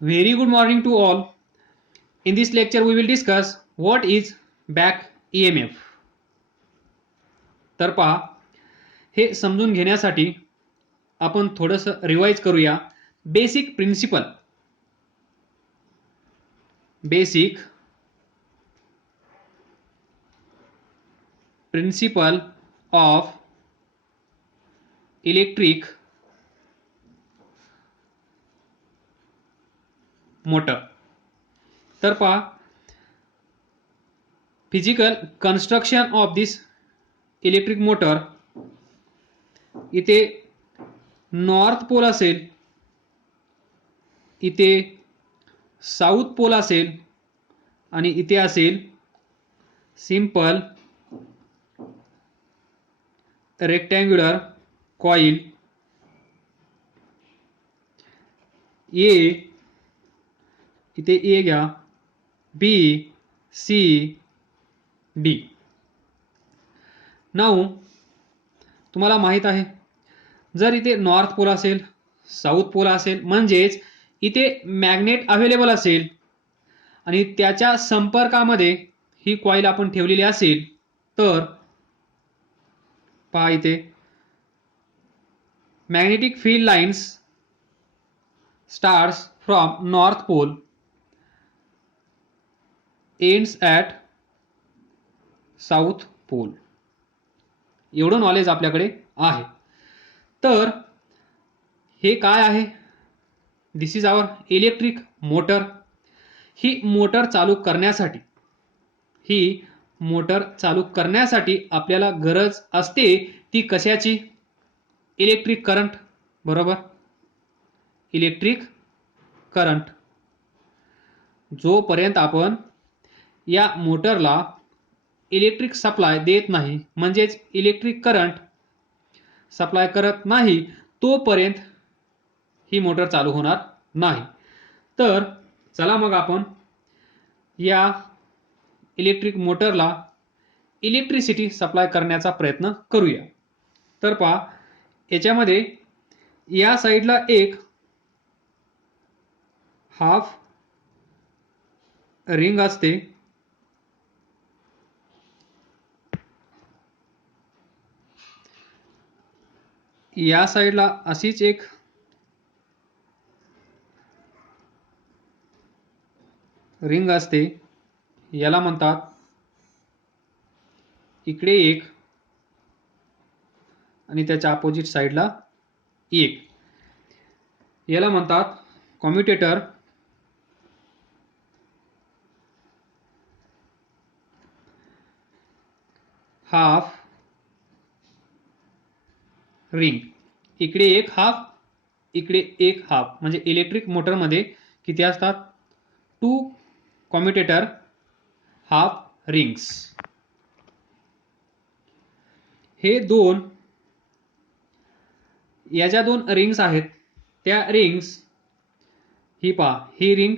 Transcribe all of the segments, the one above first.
Very good morning to all. In this lecture, we will discuss what is back EMF. तर पहा, हे समजून घेण्यासाठी आपण थोडंसं रिवाइज करूया. Basic principle of electric motor. तर पहा, physical construction of this electric motor. इथे नॉर्थ पोल असेल, इथे साऊथ पोल असेल आणि इथे असेल सिंपल रेक्टँग्युलर कॉईल. इथे ए घ्या, बी, सी, डी. नाऊ तुम्हाला माहित आहे, जर इथे नॉर्थ पोल असेल, साऊथ पोल असेल, म्हणजेच इथे मॅग्नेट अवेलेबल असेल आणि त्याच्या संपर्कामध्ये ही कॉईल आपण ठेवलेली असेल, तर पहा इथे magnetic field lines starts from north pole ends at south pole. एवढं नॉलेज आपल्याकडे आहे. तर हे काय आहे? This is our electric motor. ही मोटर चालू करण्यासाठी आपल्याला गरज असते ती कशाची? Electric current. बरोबर, इलेक्ट्रिक करंट. जोपर्यंत आपण या मोटरला इलेक्ट्रिक सप्लाय देत नाही, म्हणजेच इलेक्ट्रिक करंट सप्लाय करत नाही, तोपर्यंत ही मोटर चालू होणार नाही. तर चला मग आपण या इलेक्ट्रिक मोटरला इलेक्ट्रिसिटी सप्लाय करण्याचा प्रयत्न करूया. तर पहा, याच्यामध्ये या साईडला एक हाफ रिंग असते, या साईडला अशीच एक रिंग असते, याला म्हणतात इकडे एक आणि त्याच्या अपोजिट साईडला एक, याला म्हणतात कम्युटेटर. हाफ रिंग, इकडे एक हाफ, इकडे एक हाफ, म्हणजे इलेक्ट्रिक मोटरमध्ये किती असतात? 2 कम्युटेटर हाफ रिंग्स. हे या ज्या दोन रिंग्स आहेत, त्या रिंग्स, ही पहा, ही रिंग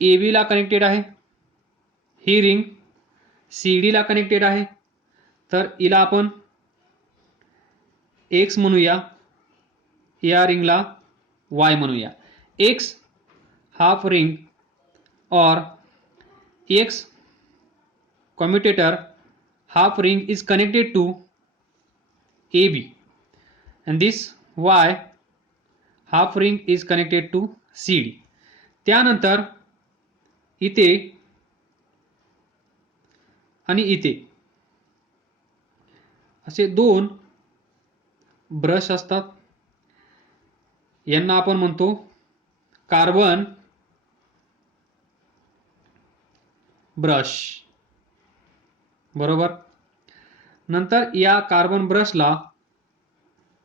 AB ला कनेक्टेड आहे, ही रिंग CD ला कनेक्टेड आहे. तर हिला आपण X म्हणूया, या रिंगला Y म्हणूया. X हाफ रिंग और X commutator half ring is connected to AB and this Y half ring is connected to CD. त्यानंतर इथे आणि इथे असे दोन ब्रश असतात, यांना आपण म्हणतो कार्बन ब्रश. बरोबर. नंतर या कार्बन ब्रशला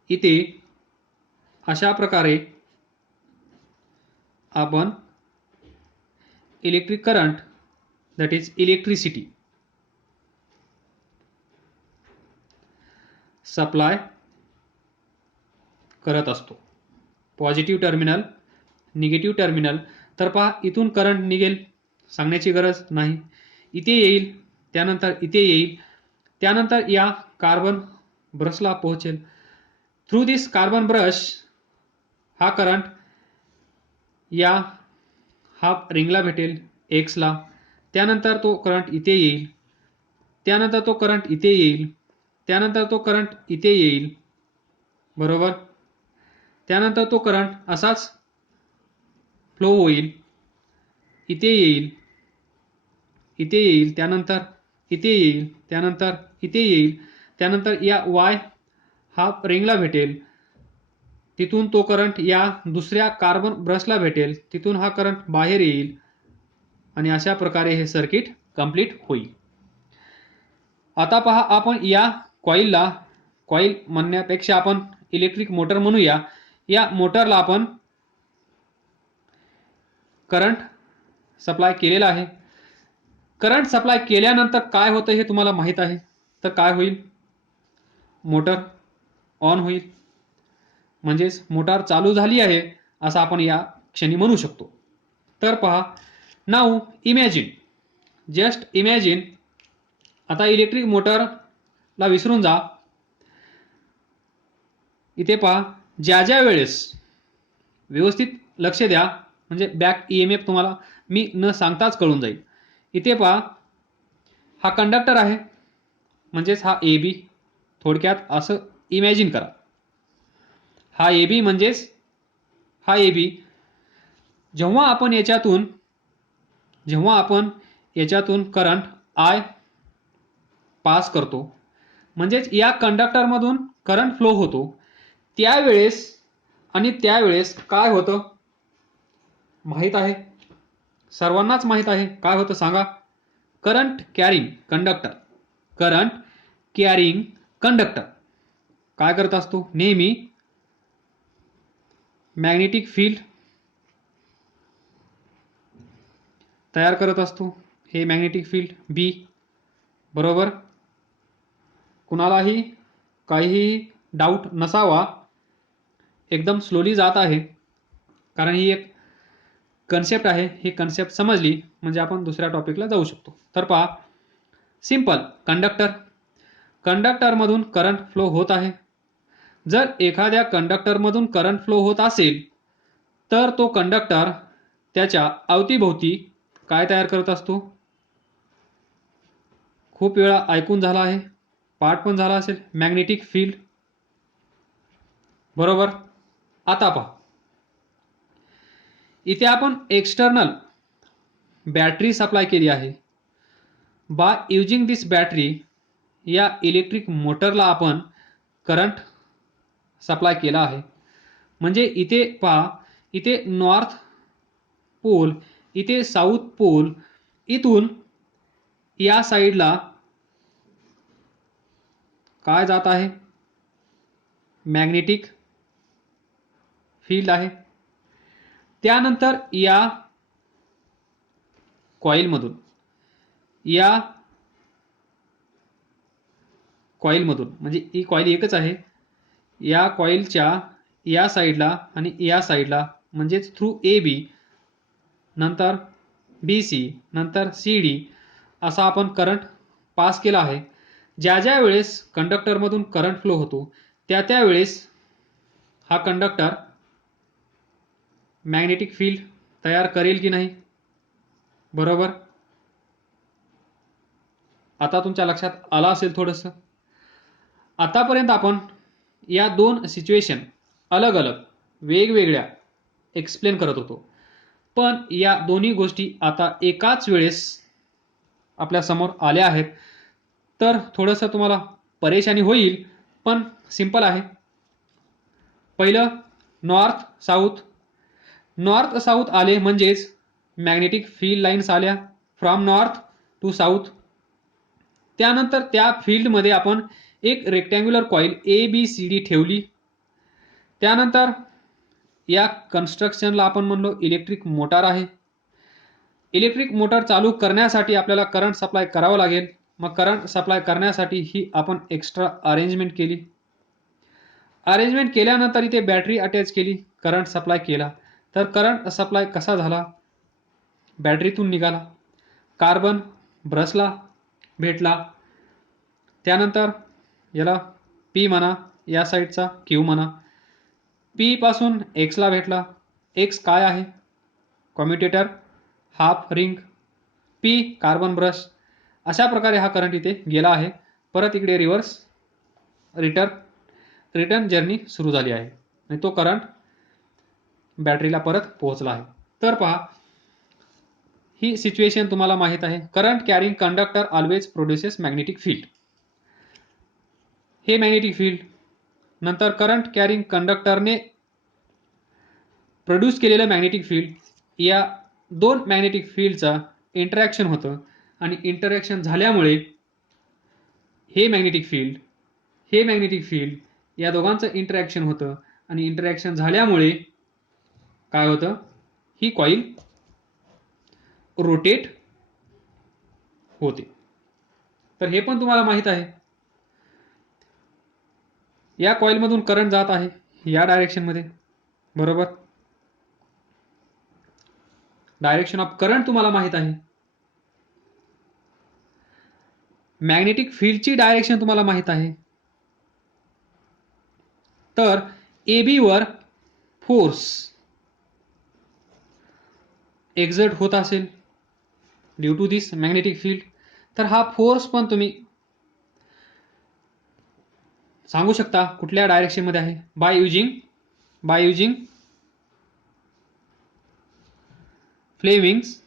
इथे अशा प्रकारे आपण electric current, that is electricity, supply करत असतो. Positive terminal, negative terminal. तर पहा, इथून करंट निघेल, सांगण्याची गरज नाही. इथे येईल, त्यानंतर इथे येईल, त्यानंतर या कार्बन ब्रशला पोहोचेल. थ्रू दिस कार्बन ब्रश हा करंट या हाफ रिंगला भेटेल एक्सला, त्यानंतर तो करंट इथे येईल, त्यानंतर तो करंट इथे येईल, त्यानंतर तो करंट इथे येईल, बरोबर. त्यानंतर तो करंट असाच फ्लो होईल, इथे येईल, इथे येईल, त्यानंतर इथे येईल, त्यानंतर इथे येईल, त्यानंतर या वाय हाफ रिंगला भेटेल, तिथून तो करंट या दुसऱ्या कार्बन ब्रशला भेटेल, तिथून हा करंट बाहेर येईल आणि अशा प्रकारे हे सर्किट कंप्लीट होईल. आता पहा, आपण या कॉइलला, कॉइल म्हणण्यापेक्षा आपण इलेक्ट्रिक मोटर म्हणूया, या मोटरला आपण करंट सप्लाय केलेला आहे. करंट सप्लाय केल्यानंतर काय होतं हे तुम्हाला माहित आहे. तर काय होईल, मोटर ऑन होईल, म्हणजेच मोटार चालू झाली आहे असं आपण या क्षणी म्हणू शकतो. तर पहा, नाऊ इमॅजिन, जस्ट इमॅजिन, आता इलेक्ट्रिक मोटरला विसरून जा. इथे पहा, ज्या ज्या वेळेस, व्यवस्थित लक्ष द्या, म्हणजे बॅक EMF तुम्हाला मी न सांगताच कळून जाईल. इथे पहा, हा कंडक्टर आहे, म्हणजेच हा AB, थोडक्यात असं इमॅजिन करा. हा AB म्हणजेच हा AB. जेव्हा आपण याच्यातून करंट I पास करतो, म्हणजेच या कंडक्टरमधून करंट फ्लो होतो, त्यावेळेस काय होतं माहित आहे, सर्वांनाच माहित आहे. काय होतं सांगा, करंट कॅरिंग कंडक्टर काय करत असतो, नेहमी मॅग्नेटिक फील्ड तयार करत असतो. हे मॅग्नेटिक फील्ड B, बरोबर. कुणालाही काहीही डाऊट नसावा, एकदम स्लोली जात आहे, कारण ही एक कन्सेप्ट आहे. ही कन्सेप्ट समजली म्हणजे आपण दुसऱ्या टॉपिकला जाऊ शकतो. तर पहा, सिंपल, कंडक्टरमधून करंट फ्लो होत आहे. जर एखाद्या कंडक्टरमधून करंट फ्लो होत असेल तर तो कंडक्टर त्याच्या अवतीभोवती काय तयार करत असतो, खूप वेळा ऐकून झाला आहे, पाठ पण झाला असेल, मॅग्नेटिक फील्ड, बरोबर. आता पहा, इथे आपण एक्सटर्नल बॅटरी सप्लाय केली आहे. बाय युजिंग दिस बॅटरी, या इलेक्ट्रिक मोटरला आपण करंट सप्लाय केला आहे. म्हणजे इथे पहा, इथे नॉर्थ पोल, इथे साऊथ पोल, इथून या साईडला काय जात आहे, मॅग्नेटिक फील्ड आहे. त्यानंतर या कॉइलमधून म्हणजे ही कॉइल एकच आहे, या कॉइलच्या या साईडला आणि या साईडला, म्हणजेच थ्रू AB, नंतर BC, नंतर CD असा आपण करंट पास केला आहे. ज्या ज्या वेळेस कंडक्टरमधून करंट फ्लो होतो त्या वेळेस हा कंडक्टर मॅग्नेटिक फील्ड तयार करेल की नाही, बरोबर. आता तुमच्या लक्षात आला असेल थोडंसं. आतापर्यंत आपण या दोन सिच्युएशन अलग अलग वेगवेगळ्या एक्सप्लेन करत होतो, पण या दोन्ही गोष्टी आता एकाच वेळेस आपल्या समोर आल्या आहेत. तर थोडंसं तुम्हाला परेशानी होईल, पण सिंपल आहे. पहिलं नॉर्थ साऊथ आले, म्हणजेच मॅग्नेटिक फील्ड लाईन्स आल्या फ्रॉम नॉर्थ टू साऊथ. त्यानंतर त्या फील्डमध्ये आपण एक रेक्टँग्युलर कॉइल ABCD ठेवली. त्यानंतर या कन्स्ट्रक्शनला आपण म्हणलो इलेक्ट्रिक मोटार आहे. इलेक्ट्रिक मोटर चालू करण्यासाठी आपल्याला करंट सप्लाय करावं लागेल. मग करंट सप्लाय करण्यासाठी ही आपण एक्स्ट्रा अरेंजमेंट केली. अरेंजमेंट केल्यानंतर इथे बॅटरी अटॅच केली, करंट सप्लाय केला. तर करंट सप्लाय कसा झाला, बॅटरीतून निघाला, कार्बन ब्रशला भेटला, त्यानंतर याला P म्हणा, या साईडचा Q म्हणा, P पासून X ला भेटला. X काय आहे, commutator, half ring, P carbon brush. अशा प्रकारे हा करंट इथे गेला आहे. परत इकडे रिटर्न जर्नी सुरू झाली आहे आणि तो करंट बॅटरीला परत पोहोचला आहे. तर पहा, ही सिच्युएशन तुम्हाला माहित आहे. Current carrying conductor always produces magnetic field. हे मॅग्नेटिक फील्ड नंतर करंट कॅरिंग कंडक्टरने प्रोड्यूस केलेलं मॅग्नेटिक फील्ड, या दोन मॅग्नेटिक फील्डचा इंटरॅक्शन होतं आणि इंटरॅक्शन झाल्यामुळे हे मॅग्नेटिक फील्ड या दोघांचं इंटरॅक्शन होतं आणि इंटरॅक्शन झाल्यामुळे काय होतं, ही कॉईल रोटेट होते. तर हे पण तुम्हाला माहित आहे. या कॉईलमधून करंट जात आहे या डायरेक्शन मध्ये, बरोबर. डायरेक्शन ऑफ करंट तुम्हाला माहित आहे. मॅग्नेटिक फील्डची डायरेक्शन तुम्हाला माहित आहे. तर AB वर फोर्स एक्झर्ट होत असेल due to this magnetic field, तर हा फोर्स पण तुम्ही सांगू शकता कुठल्या डायरेक्शन मध्ये आहे. By using Fleming's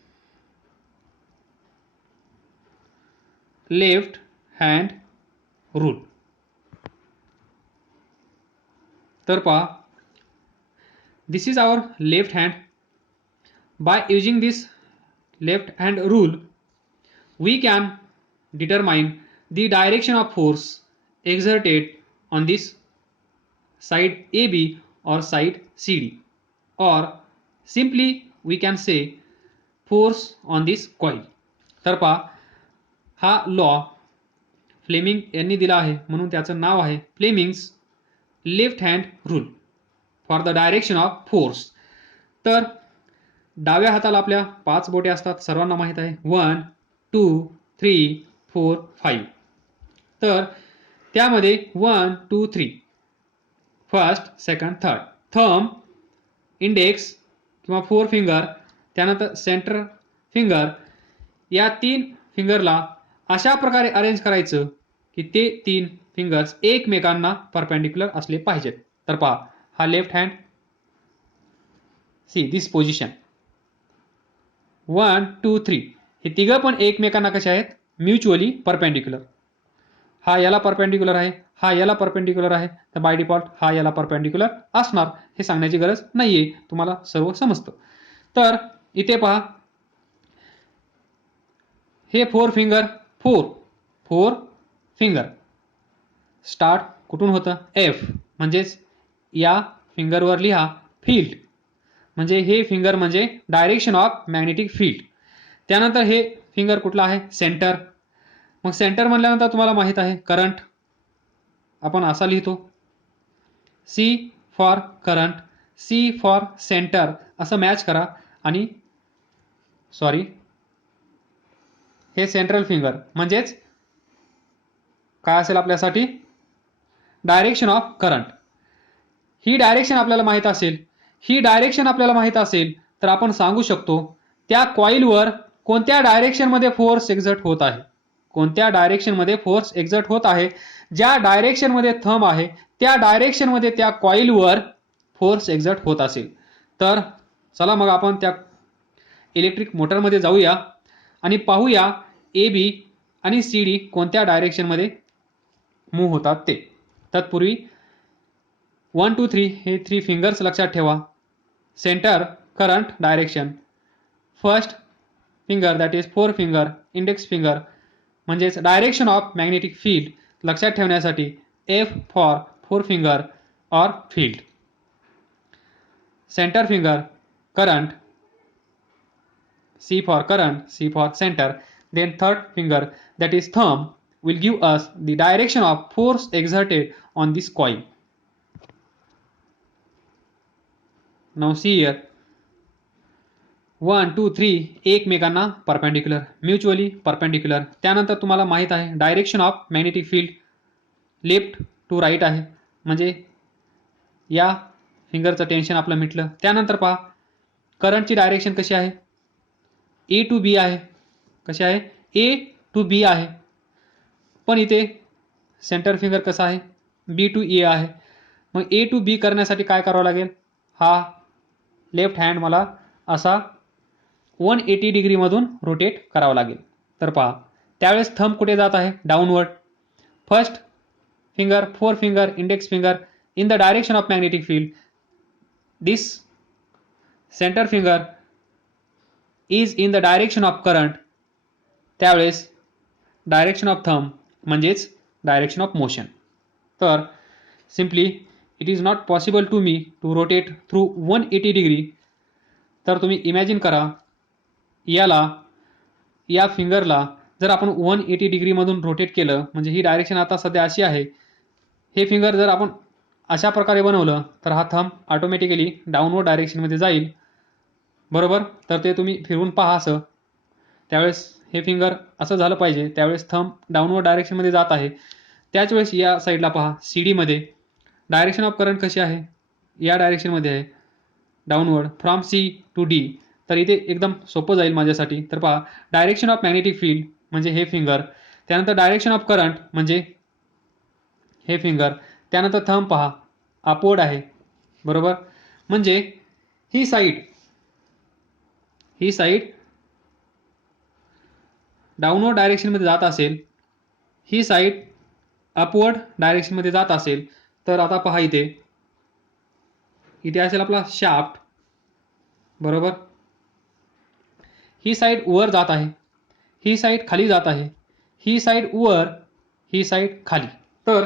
left hand rule. तर पहा, this is our left hand. By using this left hand rule, we can determine the direction of force exerted on this side AB or side CD, or simply we can say force on this coil. तर पहा, हा law Fleming यांनी दिला आहे म्हणून त्याचं नाव आहे Fleming's left hand rule for the direction of force. तर डाव्या हाताला आपल्या 5 बोटे असतात, सर्वांना माहित आहे. 1 2 3 4 5. तर त्यामध्ये 1 2 3 first second third, thumb, index किंवा 4 फिंगर, त्यानंतर सेंटर फिंगर, या 3 फिंगरला अशा प्रकारे अरेंज करायचं की ते 3 फिंगर्स एकमेकांना परपेंडिक्युलर असले पाहिजेत. तर पहा, हा left hand, see this position 1 2 3, हे तिघं पण एकमेकांना कसे आहेत, म्युच्युअली परपेंडिक्युलर. हा याला परपेंडिक्युलर आहे, हा याला परपेंडिक्युलर आहे, तर बाय डिफॉल्ट हा याला परपेंडिक्युलर असणार. हे सांगण्याची गरज नाहीये, तुम्हाला सर्व समजतं. तर इथे पहा, हे 4 फिंगर स्टार्ट कुठून होतं, F, म्हणजेच या फिंगरवर लिहा फील्ड, म्हणजे हे फिंगर म्हणजे डायरेक्शन ऑफ मॅग्नेटिक फील्ड. त्यानंतर हे फिंगर कुठला आहे, सेंटर. मग सेंटर म्हणल्यानंतर तुम्हाला माहित आहे करंट, आपण असा लिहितो C for current, C for centre, असं मॅच करा. आणि हे सेंट्रल फिंगर म्हणजेच काय असेल आपल्यासाठी, direction of current. He direction आपल्याला माहित असेल तर आपण सांगू शकतो त्या कॉइलवर कोणत्या डायरेक्शन मध्ये फोर्स एक्झर्ट होत आहे. ज्या डायरेक्शन मध्ये थंब आहे त्या डायरेक्शन मध्ये त्या कॉइलवर फोर्स एक्झर्ट होत असेल. तर चला मग आपण त्या इलेक्ट्रिक मोटरमध्ये जाऊया आणि पाहूया AB आणि CD कोणत्या डायरेक्शन मध्ये मूव्ह होतात ते. तत्पूर्वी 1 2 3 हे 3 फिंगर्स लक्षात ठेवा. Centre current direction, first finger that is 4 finger, index finger म्हणजेच डायरेक्शन ऑफ मॅग्नेटिक फील्ड लक्षात ठेवण्यासाठी F फॉर 4 फिंगर और field, centre finger current, C for current, C for center, then third finger that is thumb will give us the direction of force exerted on this coil. Now see here 1 2 3 एकमेकांना perpendicular, mutually perpendicular. त्यानंतर तुम्हाला माहित आहे direction of magnetic field left to right आहे, म्हणजे या फिंगरचं tension आपलं मिटलं. त्यानंतर पहा करंटची डायरेक्शन कशी आहे? ए टू बी आहे. कशी आहे? ए टू बी आहे. पण इथे सेंटर फिंगर कसा आहे? बी टू ए आहे. मग ए टू बी करण्यासाठी काय करावं लागेल? हा लेफ्ट हँड मला असा 180 डिग्रीमधून रोटेट करावा लागेल. तर पहा त्यावेळेस थंब कुठे जात आहे? Downward. First finger, forefinger, index finger in the direction of magnetic field. This centre finger is in the direction of current. त्यावेळेस डायरेक्शन ऑफ थंब म्हणजेच डायरेक्शन ऑफ मोशन. तर simply it is not possible to me to rotate through 180 degree. तर तुम्ही imagine करा, या फिंगरला जर आपण 180 डिग्रीमधून rotate केलं, म्हणजे ही डायरेक्शन आता सध्या अशी आहे. हे फिंगर जर आपण अशा प्रकारे बनवलं तर हा थंब ऑटोमॅटिकली डाऊनवर्ड डायरेक्शनमध्ये जाईल. बरोबर? तर ते तुम्ही फिरवून पहा असं. त्यावेळेस हे फिंगर असं झालं पाहिजे. त्यावेळेस थंब डाऊनवर्ड डायरेक्शनमध्ये जात आहे. त्याच वेळेस या साईडला पहा, सी डीमध्ये डायरेक्शन ऑफ करंट कशी आहे? या डायरेक्शनमध्ये आहे, downward from C to D. तर इथे एकदम सोपं जाईल माझ्यासाठी. तर पहा, डायरेक्शन ऑफ मॅग्नेटिक फील्ड म्हणजे हे फिंगर, त्यानंतर डायरेक्शन ऑफ करंट म्हणजे हे फिंगर, त्यानंतर थंब पहा अपवर्ड आहे. बरोबर? म्हणजे ही साईड डाऊनवर्ड डायरेक्शनमध्ये जात असेल, ही साईड अपवर्ड डायरेक्शनमध्ये जात असेल, तर आता पहा इथे असेल आपला शाफ्ट. बरोबर? ही साईड वर जात आहे, ही साईड खाली जात आहे, ही साईड वर, ही साईड खाली. तर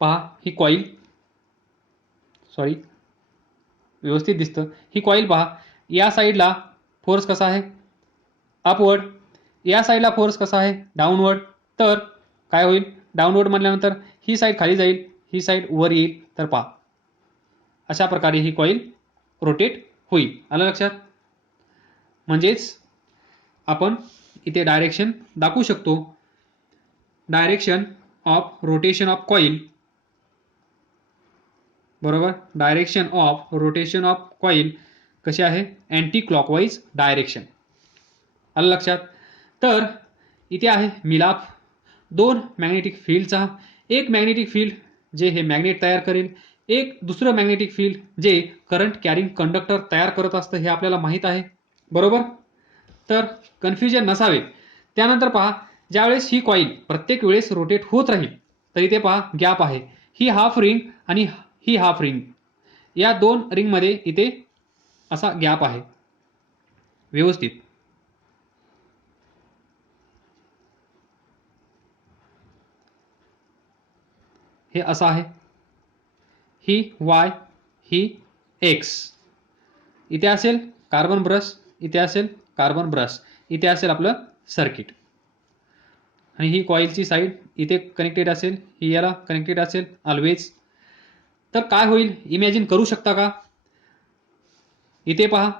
पहा ही कॉईल, सॉरी व्यवस्थित दिसतं, ही कॉईल पहा. या साईडला फोर्स कसा आहे? अपवर्ड. या साईडला फोर्स कसा आहे? डाऊनवर्ड. तर काय होईल? डाऊनवर्ड म्हटल्यानंतर ही साईड खाली जाईल, ही साईड वर येईल. तर पहा अशा प्रकारे ही कॉईल रोटेट होईल. आलं लक्षात? म्हणजेच आपण इथे डायरेक्शन दाखवू शकतो. Direction of rotation of coil. बरोबर? Direction of rotation of coil कशी आहे? Anti clockwise direction. आलं लक्षात? तर इथे आहे मिलाप दोन मॅग्नेटिक फील्डचा. एक मॅग्नेटिक फील्ड जे हे मॅग्नेट तयार करेल, एक दुसरं मॅग्नेटिक फील्ड जे करंट कॅरिंग कंडक्टर तयार करत असतं, हे आपल्याला माहीत आहे. बरोबर? तर कन्फ्युजन नसावे. त्यानंतर पहा, ज्यावेळेस ही कॉईल प्रत्येक वेळेस रोटेट होत राहील, तर इथे पहा गॅप आहे. ही हाफ रिंग आणि ही हाफ रिंग, या दोन रिंगमध्ये इथे असा गॅप आहे. व्यवस्थित हे असं आहे. ही वाय, ही एक्स. इथे असेल कार्बन ब्रश, इथे असेल कार्बन ब्रश, इथे असेल आपलं सर्किट. आणि ही कॉईलची साईड इथे कनेक्टेड असेल, ही याला कनेक्टेड असेल ऑलवेज. तर काय होईल इमॅजिन करू शकता का? इथे पहा,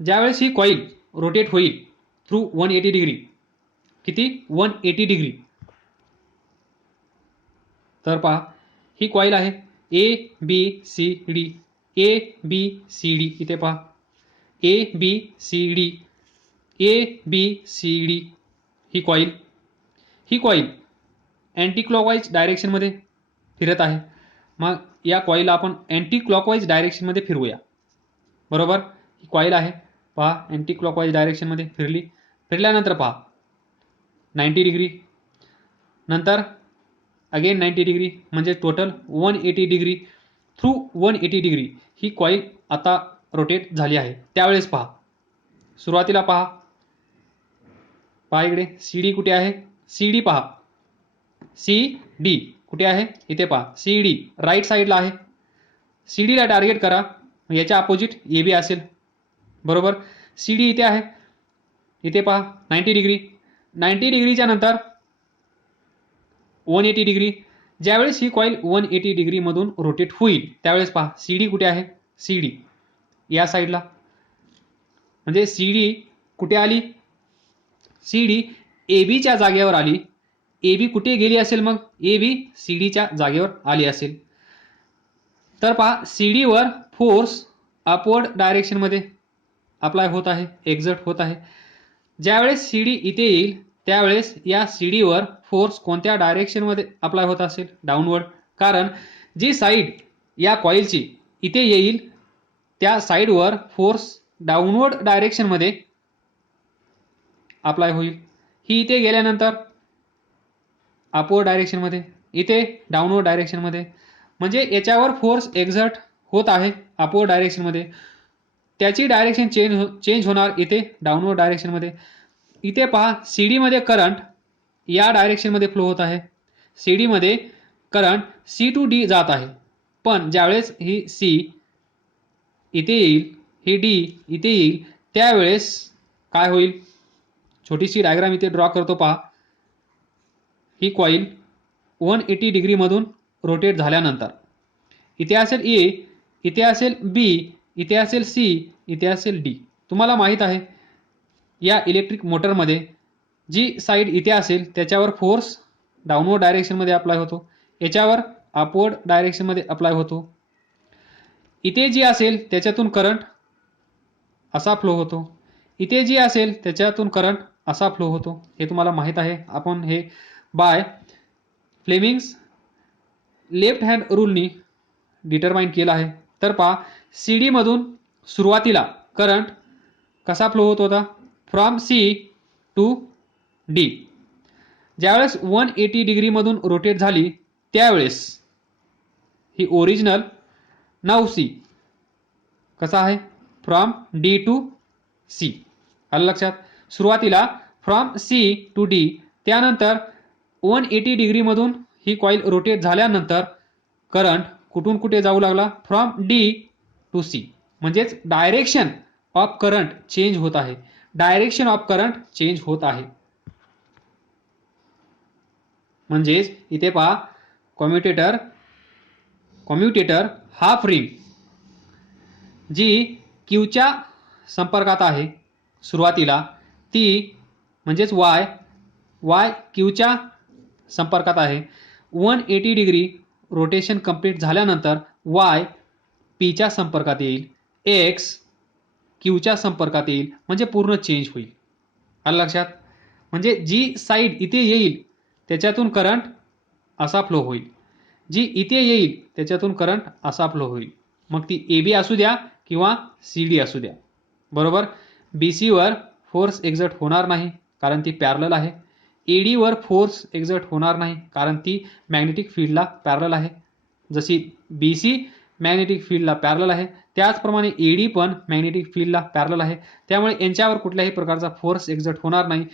ज्यावेळेस ही कॉईल रोटेट होईल थ्रू 180 डिग्री, किती? 180 डिग्री. तर पहा ही कॉईल आहे A B C D, A B C D. इथे पहा A B C D, A B C D. ही कॉईल अँटी क्लॉकवाईज डायरेक्शनमध्ये फिरत आहे. मग या कॉईलला आपण अँटी क्लॉकवाईज डायरेक्शनमध्ये फिरवूया. बरोबर? ही कॉईल आहे पहा, अँटी क्लॉकवाईज डायरेक्शनमध्ये फिरल्यानंतर पहा 90 डिग्री, नंतर अगेन 90 डिग्री, म्हणजे टोटल 180 डिग्री. थ्रू 180 डिग्री ही कॉईल आता रोटेट झाली आहे. त्यावेळेस पहा, सुरुवातीला पहा इकडे सी डी कुठे आहे? सी डी पहा, सी डी कुठे आहे? इथे पहा सी डी राईट साईडला आहे. सी डीला टार्गेट करा, याच्या अपोजिट ए बी असेल. बरोबर? सी डी इथे आहे. इथे पहा 90 डिग्री. 90 डिग्रीच्या नंतर 180 डिग्री. ज्यावेळेस ही कॉईल 180 डिग्रीमधून रोटेट होईल, त्यावेळेस पहा सी डी कुठे आहे? सी डी या साईडला. म्हणजे सी डी कुठे आली? सी डी ए बीच्या जागेवर आली. ए बी कुठे गेली असेल? मग ए बी सी डीच्या जागेवर आली असेल. तर पहा सी डीवर फोर्स अपवर्ड डायरेक्शनमध्ये अप्लाय होत आहे, एक्झर्ट होत आहे. ज्यावेळेस सी डी इथे येईल त्यावेळेस या सी डीवर फोर्स कोणत्या डायरेक्शनमध्ये अप्लाय होत असेल? डाऊनवर्ड. कारण जी साईड या कॉईलची इथे येईल त्या साईडवर फोर्स डाऊनवर्ड डायरेक्शनमध्ये अप्लाय होईल. ही इथे गेल्यानंतर अपवर्ड डायरेक्शनमध्ये, इथे डाऊनवर्ड डायरेक्शनमध्ये. म्हणजे याच्यावर फोर्स एक्झर्ट होत आहे अपवर्ड डायरेक्शनमध्ये. त्याची डायरेक्शन चेंज होणार इथे डाऊनवर्ड डायरेक्शनमध्ये. इथे पहा सी डीमध्ये करंट या डायरेक्शनमध्ये फ्लो होत आहे. सी डीमध्ये करंट सी टू डी जात आहे. पण ज्यावेळेस ही सी इथे येईल, ही डी इथे येईल, त्यावेळेस काय होईल? छोटीशी डायग्राम इथे ड्रॉ करतो पहा. ही कॉईल 180 डिग्रीमधून रोटेट झाल्यानंतर इथे असेल ए, इथे असेल बी, इथे असेल सी, इथे असेल डी. तुम्हाला माहीत आहे या इलेक्ट्रिक मोटरमध्ये जी साईड इथे असेल त्याच्यावर फोर्स डाऊनवर्ड डायरेक्शनमध्ये अप्लाय होतो, याच्यावर अपवर्ड डायरेक्शनमध्ये अप्लाय होतो. इथे जी असेल त्याच्यातून करंट असा फ्लो होतो, इथे जी असेल त्याच्यातून करंट असा फ्लो होतो. हे तुम्हाला माहीत आहे. आपण हे बाय फ्लेमिंग्स लेफ्ट हँड रूलनी डिटरमाइन केलं आहे. तर पहा सी डीमधून सुरुवातीला करंट कसा फ्लो होत होता? From C to D. ज्यावेळेस 180 डिग्रीमधून रोटेट झाली त्यावेळेस ही ओरिजिनल नाव सी कसा आहे? From D to C. आलं लक्षात? सुरुवातीला फ्रॉम सी टू डी, त्यानंतर 180 डिग्रीमधून ही कॉईल रोटेट झाल्यानंतर करंट कुठून कुठे जाऊ लागला? From D to C. म्हणजेच डायरेक्शन ऑफ करंट चेंज होत आहे. डायरेक्शन ऑफ करंट चेंज होत आहे. म्हणजेच इथे पहा कॉम्युटेटर हाफ रिंग जी क्यूच्या संपर्कात आहे सुरुवातीला, ती म्हणजेच वाय क्यूच्या संपर्कात आहे. 180 डिग्री रोटेशन कंप्लीट झाल्यानंतर वाय पीच्या संपर्कात येईल, एक्स क्यूच्या संपर्कात येईल, म्हणजे पूर्ण चेंज होईल. आलं लक्षात? म्हणजे जी साईड इथे येईल त्याच्यातून करंट असा फ्लो होईल, जी इथे येईल त्याच्यातून करंट असा फ्लो होईल. मग ती ए बी असू द्या किंवा सी डी असू द्या. बरोबर? बी सीवर फोर्स एक्झर्ट होणार नाही कारण ती पॅरलल आहे. एडी वर फोर्स एक्झर्ट होणार नाही कारण ती मॅग्नेटिक फील्डला पॅरलल आहे. जशी बी सी मॅग्नेटिक फील्डला पॅरलल आहे त्याचप्रमाणे एडी पण मॅग्नेटिक फील्डला पॅरलल आहे. त्यामुळे यांच्यावर कुठल्याही प्रकारचा फोर्स एक्झर्ट होणार नाही.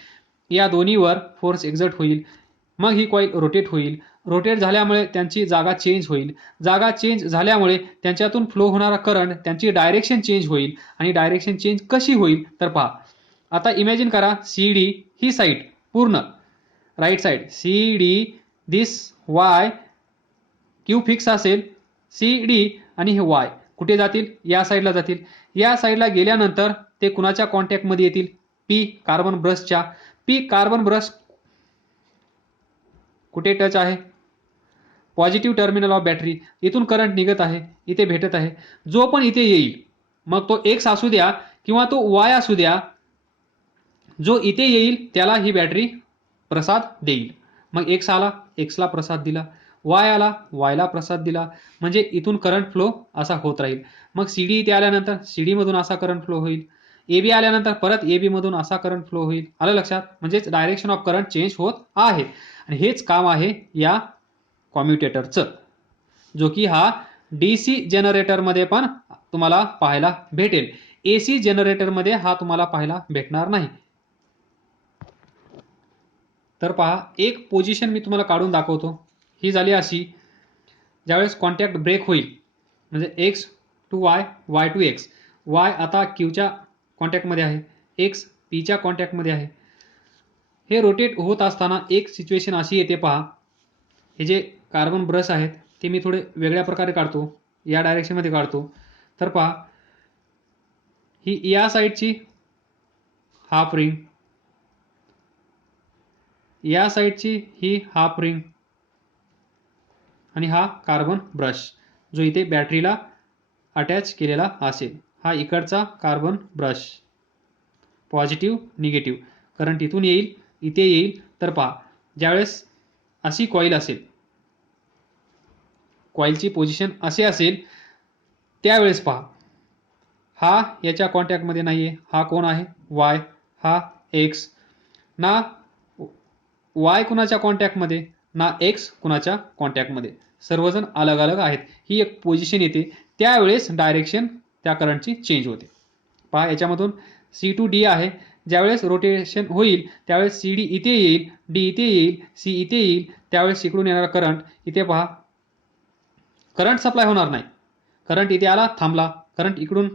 या दोन्हीवर फोर्स एक्झर्ट होईल. मग ही कॉईल रोटेट होईल. रोटेट झाल्यामुळे त्यांची जागा चेंज होईल. जागा चेंज झाल्यामुळे त्यांच्यातून फ्लो होणारा करंट त्यांची डायरेक्शन चेंज होईल. आणि डायरेक्शन चेंज कशी होईल तर पहा. आता इमॅजिन करा सी डी ही साईड पूर्ण राईट साईड, सी डी दिस वाय क्यू फिक्स असेल, सी डी आणि हे वाय कुठे जातील? या साईडला जातील. या साईडला गेल्यानंतर ते कुणाच्या कॉन्टॅक्टमध्ये येतील? पी कार्बन ब्रशच्या. पी कार्बन ब्रश कुठे टच आहे? Positive terminal of battery. इथून करंट निघत आहे, इथे भेटत आहे. जो पण इथे येईल, मग तो एक्स असू द्या किंवा तो वाय असू द्या, जो इथे येईल त्याला ही बॅटरी प्रसाद देईल. मग एक्स आला, एक्सला प्रसाद दिला, वाय आला, वायला प्रसाद दिला. म्हणजे इथून करंट फ्लो असा होत राहील. मग सी डी इथे आल्यानंतर सी डी मधून असा करंट फ्लो होईल. ए बी आल्यानंतर परत ए बी मधून असा करंट फ्लो होईल. आलं लक्षात? म्हणजेच डायरेक्शन ऑफ करंट चेंज होत आहे. आणि हेच काम आहे या कॉम्युटेटरचं, जो की हा डीसी जनरेटरमध्ये पण तुम्हाला पाहायला भेटेल. एसी जनरेटरमध्ये हा तुम्हाला पाहायला भेटणार नाही. तर पहा एक पोझिशन मी तुम्हाला काढून दाखवतो. ही झाली अशी, ज्यावेळेस कॉन्टॅक्ट ब्रेक होईल म्हणजे X to Y, Y to X. Y आता क्यूच्या कॉन्टॅक्टमध्ये आहे, एक्स पीच्या कॉन्टॅक्टमध्ये आहे. हे रोटेट होत असताना एक सिच्युएशन अशी येते पहा. हे जे कार्बन ब्रश आहेत ते मी थोडे वेगळ्या प्रकारे काढतो, या डायरेक्शनमध्ये काढतो. तर पहा ही या साईडची हाफ रिंग, या साईडची ही हाफ रिंग आणि हा कार्बन ब्रश जो इथे बॅटरीला अटॅच केलेला असेल. हा इकडचा carbon brush, positive negative, current इथून येईल इथे येईल. तर पहा ज्यावेळेस अशी कॉईल असेल, कॉईलची पोझिशन असे असेल, त्यावेळेस पहा हा याच्या कॉन्टॅक्टमध्ये नाही आहे. हा कोण आहे? वाय. हा एक्स. ना वाय कुणाच्या कॉन्टॅक्टमध्ये, ना एक्स कुणाच्या कॉन्टॅक्टमध्ये, सर्वजण अलग अलग आहेत. ही एक पोझिशन येते, त्यावेळेस डायरेक्शन त्या करंटची चेंज होते. पहा याच्यामधून सी टू डी आहे. ज्यावेळेस रोटेशन होईल त्यावेळेस सी डी इथे येईल, डी इथे येईल, सी इथे येईल. त्यावेळेस इकडून येणारा करंट इथे पहा, करंट सप्लाय होणार नाही. करंट इथे आला, थांबला. करंट इकडून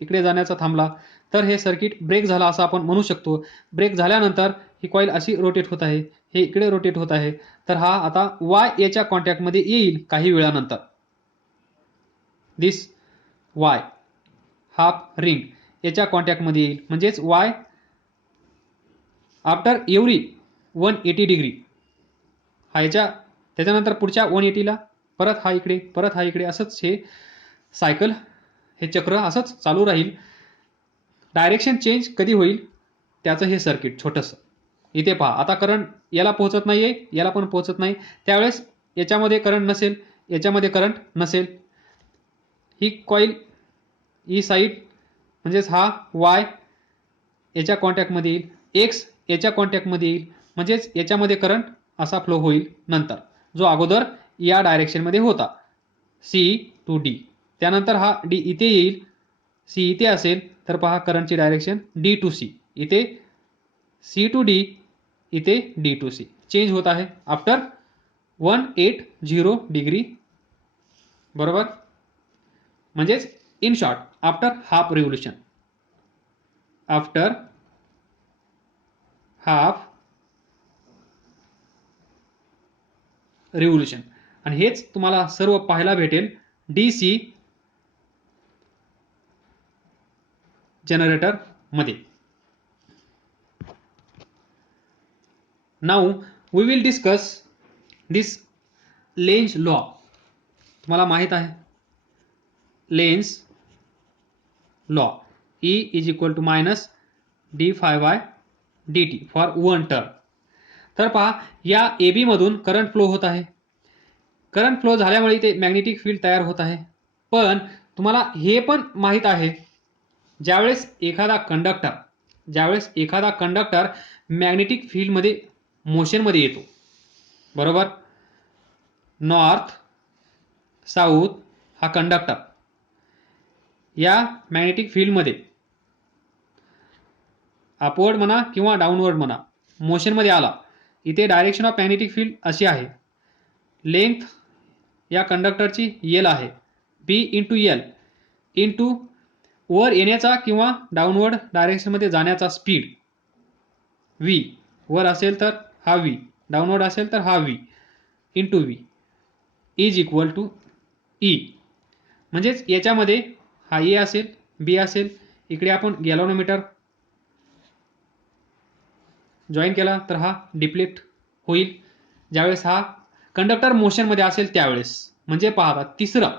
इकडे जाण्याचा थांबला. तर हे सर्किट ब्रेक झाला असं आपण म्हणू शकतो. ब्रेक झाल्यानंतर ही कॉईल अशी रोटेट होत आहे, हे इकडे रोटेट होत आहे. तर हा आता वाय याच्या कॉन्टॅक्टमध्ये येईल काही वेळानंतर. दिस वाय हाफ रिंग याच्या कॉन्टॅक्टमध्ये येईल. म्हणजेच वाय आफ्टर एव्हरी 180 डिग्री हा याच्या, त्याच्यानंतर पुढच्या 180ला परत हा इकडे, परत हा इकडे, असंच हे सायकल, हे चक्र असंच चालू राहील. डायरेक्शन चेंज कधी होईल त्याचं हे सर्किट छोटंसं. इथे पहा आता करंट याला पोहोचत नाहीये, याला पण पोहोचत नाही. त्यावेळेस याच्यामध्ये करंट नसेल, याच्यामध्ये करंट नसेल. ही कॉईल, ही साईड म्हणजेच हा वाय याच्या कॉन्टॅक्टमध्ये येईल, एक्स याच्या कॉन्टॅक्टमध्ये येईल. म्हणजेच याच्यामध्ये करंट असा फ्लो होईल नंतर, जो अगोदर या डायरेक्शनमध्ये होता, सी टू डी. त्यानंतर हा डी इथे येईल, सी इथे असेल, तर पहा करंटची डायरेक्शन डी टू सी. इथे सी टू डी, इथे डी टू सी चेंज होत आहे आफ्टर 180 डिग्री. बरोबर. म्हणजेच in short after half revolution, after half revolution. आणि हेच तुम्हाला सर्व पाहायला भेटेल डीसी जनरेटर मध्ये. Now we will discuss this Lenz law. तुम्हाला माहित आहे Lenz law, E is equal to minus D phi by D T for 1 turn. तर पहा या ए बी मधून करंट फ्लो होत आहे. करंट फ्लो झाल्यामुळे ते मॅग्नेटिक फील्ड तयार होत आहे. पण तुम्हाला हे पण माहित आहे, ज्यावेळेस एखादा कंडक्टर मॅग्नेटिक फील्डमध्ये मोशनमध्ये येतो, बरोबर, नॉर्थ साऊथ हा कंडक्टर या मॅग्नेटिक फील्डमध्ये अपवर्ड म्हणा किंवा डाऊनवर्ड म्हणा मोशनमध्ये आला. इथे डायरेक्शन ऑफ मॅग्नेटिक फील्ड अशी आहे, लेंथ या कंडक्टरची एल आहे, बी इंटू एल इंटू वर येण्याचा किंवा डाऊनवर्ड डायरेक्शनमध्ये जाण्याचा स्पीड व्ही, वर असेल तर हा व्ही, डाऊनवर्ड असेल तर हा V into V is equal to E. म्हणजेच याच्यामध्ये हा ए असेल, बी असेल, इकडे आपण गॅल्व्हनोमीटर जॉईन केला तर हा डिप्लेट होईल ज्यावेळेस हा कंडक्टर मोशनमध्ये असेल त्यावेळेस. म्हणजे पहा तिसरा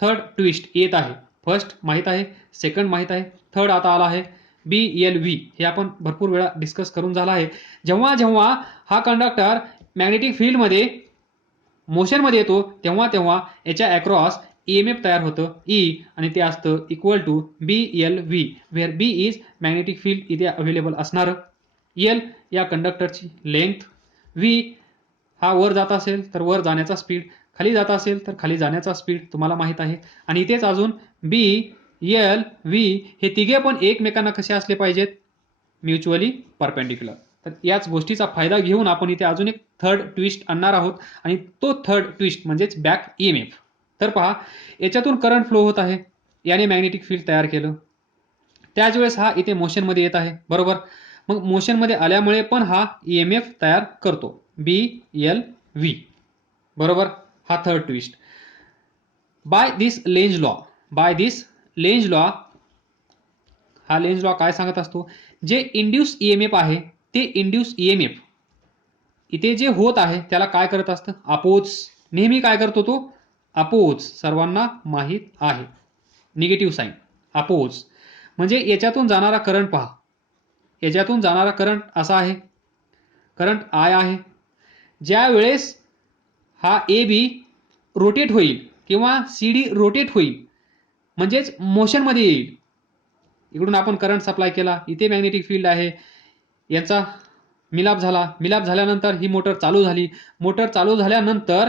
थर्ड ट्विस्ट येत आहे. फर्स्ट माहीत आहे, सेकंड माहीत आहे, थर्ड आता आला आहे बी एल व्ही. हे आपण भरपूर वेळा डिस्कस करून झाला आहे. जेव्हा जेव्हा हा कंडक्टर मॅग्नेटिक फील्डमध्ये मोशनमध्ये येतो तेव्हा तेव्हा याच्या अक्रॉस EMF तयार होतं ई, आणि ते असतं equal to B L V, where B is magnetic field इथे अवेलेबल असणार, एल या कंडक्टरची लेंथ, व्ही हा वर जात असेल तर वर जाण्याचा स्पीड, खाली जात असेल तर खाली जाण्याचा स्पीड तुम्हाला माहित आहे. आणि इथेच अजून बी एल व्ही हे तिघे पण एकमेकांना कसे असले पाहिजेत, म्युच्युअली परपेंडिक्युलर. तर याच गोष्टीचा फायदा घेऊन आपण इथे अजून एक थर्ड ट्विस्ट आणणार आहोत, आणि तो थर्ड ट्विस्ट म्हणजेच बॅक EMF. तर पहा याच्यातून करंट फ्लो होत आहे, याने मॅग्नेटिक फील्ड तयार केलं, त्याच वेळेस हा इथे मोशनमध्ये येत आहे, बरोबर. मग मोशनमध्ये आल्यामुळे पण हा EMF तयार करतो बी एल व्ही, बरोबर. हा third twist. By this Lenz law, हा लेंज लॉ काय सांगत असतो, जे इंड्यूस EMF आहे ते इंड्यूस EMF इथे जे होत आहे त्याला काय करत असतं, अपोज. नेहमी काय करतो तो, अपोज. सर्वांना माहित आहे, निगेटिव्ह साईन. अपोज म्हणजे याच्यातून जाणारा करंट पहा. याच्यातून जाणारा करंट असा आहे, करंट आय आहे. ज्या वेळेस हा ए बी रोटेट होईल किंवा सी डी रोटेट होईल म्हणजेच मोशनमध्ये येईल. इकडून आपण करंट सप्लाय केला, इथे मॅग्नेटिक फील्ड आहे, याचा मिलाप झाला, मिलाप झाल्यानंतर ही मोटर चालू झाली, मोटर चालू झाल्यानंतर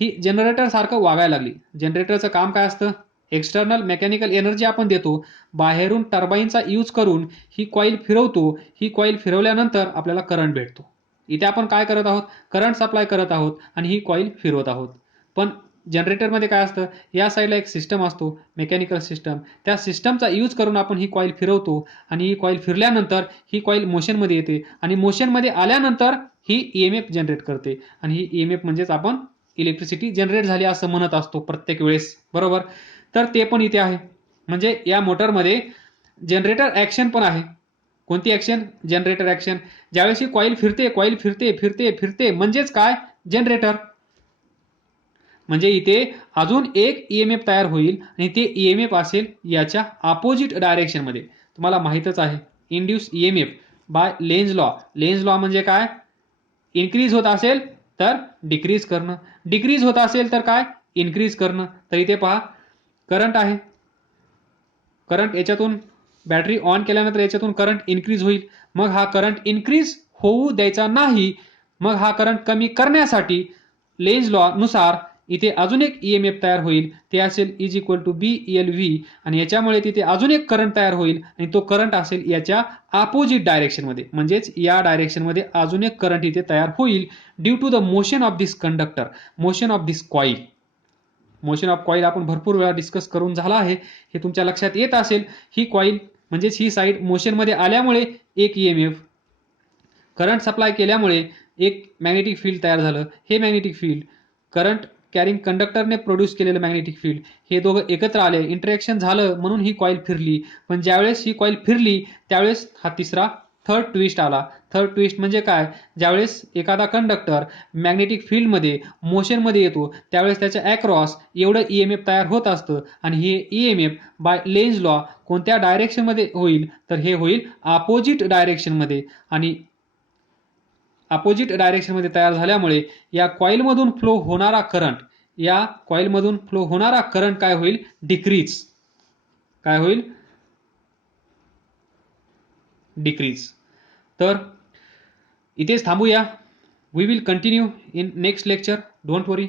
ही जनरेटर सारखं वागायला लागली. जनरेटरचं काम काय असतं, एक्सटर्नल मेकॅनिकल एनर्जी आपण देतो, बाहेरून टर्बाईनचा यूज करून ही कॉईल फिरवतो, ही कॉईल फिरवल्यानंतर आपल्याला करंट भेटतो. इथे आपण काय करत आहोत, करंट सप्लाय करत आहोत आणि ही कॉईल फिरवत आहोत. पण जनरेटरमध्ये काय असतं, या साईडला एक सिस्टम असतो, मेकॅनिकल सिस्टम, त्या सिस्टमचा यूज करून आपण ही कॉईल फिरवतो आणि ही कॉईल फिरल्यानंतर ही कॉईल मोशनमध्ये येते आणि मोशनमध्ये आल्यानंतर ही ईएमएफ जनरेट करते आणि ही ईएमएफ म्हणजेच आपण इलेक्ट्रिसिटी जनरेट झाली असं म्हणत असतो प्रत्येक वेळेस, बरोबर. तर ते पण इथे आहे. म्हणजे या मोटरमध्ये जनरेटर ऍक्शन पण आहे. कोणती ऍक्शन, जनरेटर ऍक्शन. ज्यावेळेस ही कॉईल फिरते, कॉईल फिरते फिरते फिरते म्हणजेच काय, जनरेटर. म्हणजे इथे अजून एक ईएमएफ तयार होईल आणि ते ईएमएफ असेल याच्या अपोजिट डायरेक्शन मध्ये. तुम्हाला माहितच आहे induce EMF bye Lenz law. Lenz law म्हणजे काय, इन्क्रीज होत असेल तर डिक्रीज करणं, डिक्रीज होत असेल तर काय, इन्क्रीज करणं. तर इथे पहा करंट आहे, करंट याच्यातून बॅटरी ऑन केल्यानंतर याच्यातून करंट इन्क्रीज होईल. मग हा करंट इन्क्रीज होऊ द्यायचा नाही, मग हा करंट कमी करण्यासाठी लेन्झ लॉ नुसार इथे अजून एक ईएमएफ तयार होईल, ते असेल is equal to B L V आणि याच्यामुळे तिथे अजून एक करंट तयार होईल आणि तो करंट असेल याच्या अपोजिट डायरेक्शनमध्ये, म्हणजेच या डायरेक्शनमध्ये अजून एक करंट इथे तयार होईल due to the motion of this conductor, motion of this coil. Motion of coil आपण भरपूर वेळा डिस्कस करून झाला आहे, हे तुमच्या लक्षात येत असेल. ही कॉईल म्हणजेच ही साईड मोशनमध्ये आल्यामुळे एक ईएमएफ, करंट सप्लाय केल्यामुळे एक मॅग्नेटिक फील्ड तयार झालं. हे मॅग्नेटिक फील्ड करंट कॅरिंग कंडक्टरने प्रोड्यूस केलेलं मॅग्नेटिक फील्ड, हे दोघं एकत्र आले, इंटरॅक्शन झालं म्हणून ही कॉईल फिरली. पण ज्यावेळेस ही कॉईल फिरली त्यावेळेस हा तिसरा थर्ड ट्विस्ट आला. थर्ड ट्विस्ट म्हणजे काय, ज्यावेळेस एखादा कंडक्टर मॅग्नेटिक फील्डमध्ये मोशनमध्ये येतो त्यावेळेस त्याच्या अक्रॉस एवढं ईएमएफ तयार होत असतं आणि हे ईएमएफ बाय लेन्झ लॉ कोणत्या डायरेक्शनमध्ये होईल, तर हे होईल अपोजिट डायरेक्शनमध्ये. आणि अपोजिट डायरेक्शनमध्ये तयार झाल्यामुळे या कॉईलमधून फ्लो होणारा करंट, या कॉईलमधून फ्लो होणारा करंट काय होईल, डिक्रीज. काय होईल, डिक्रीज. तर इथेच थांबूया. We will continue in next lecture. Don't worry.